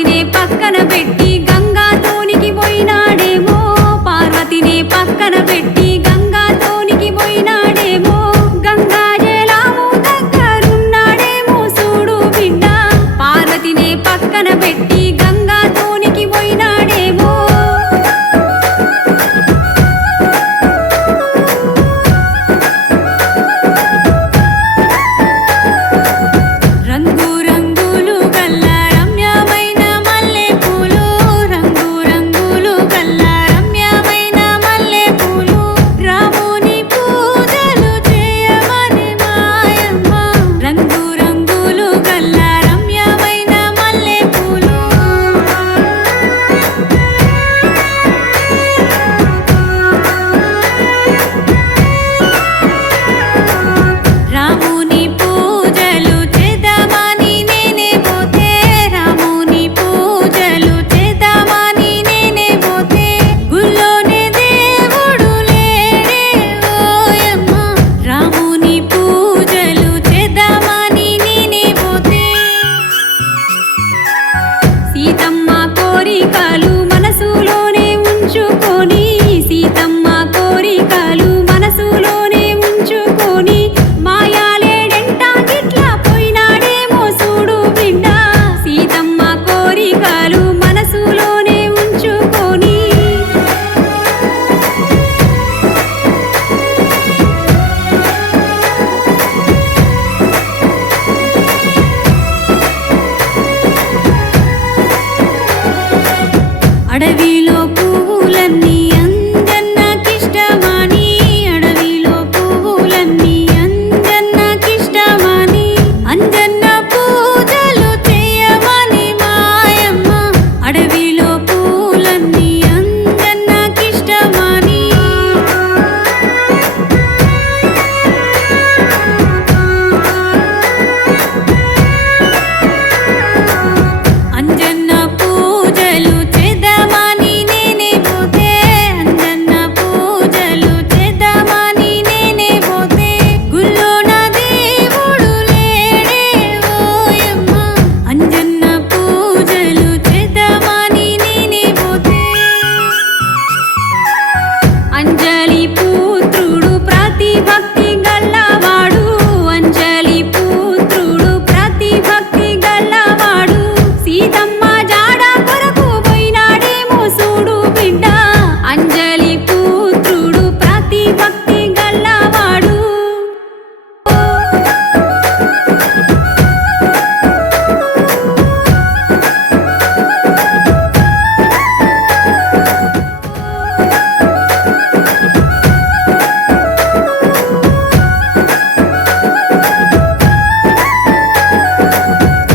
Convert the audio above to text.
పార్వతినే పక్కన పెట్టి గంగాతోనికి పోయినాడేమో పార్వతినే పక్కన పెట్టి గంగాతోనికి పోయినాడేమో గంగా జలము దగ్గరున్నాడేమో చూడు బిడ్డ పార్వతినే పక్కన పెట్టి గంగాతోనికి పోయినాడేమో రంగు రంగులు గల్ల రమ్యమైన మల్లెపూలు రంగు రంగులు గల్ల రమ్యమైన మల్లెపూలు రాముని పూజలు చేయమని మాయమ్మ రంగు రంగులు గల్ల రమ్యమైన మల్లెపూలు రాముని పూజలు చేద్దామని నేనే పోతే రాముని పూజలు చేద్దామని నేనే పోతే గుళ్ళోనే దేవుడు లేడే ఓయమ్మ రాముని పూజలు చేద్దామని నేనే పోతే సీతమ్మ కోరికలు మనసులోనే ఉంచుకొని సీతమ్మ కోరికలు మనసులోనే ఉంచుకొని మాయాలేడెంట గిట్లా పోయినాడేమో చూడు బిడ్డ సీతమ్మ కోరికలు మనసులోనే ఉంచుకొని అడవిలో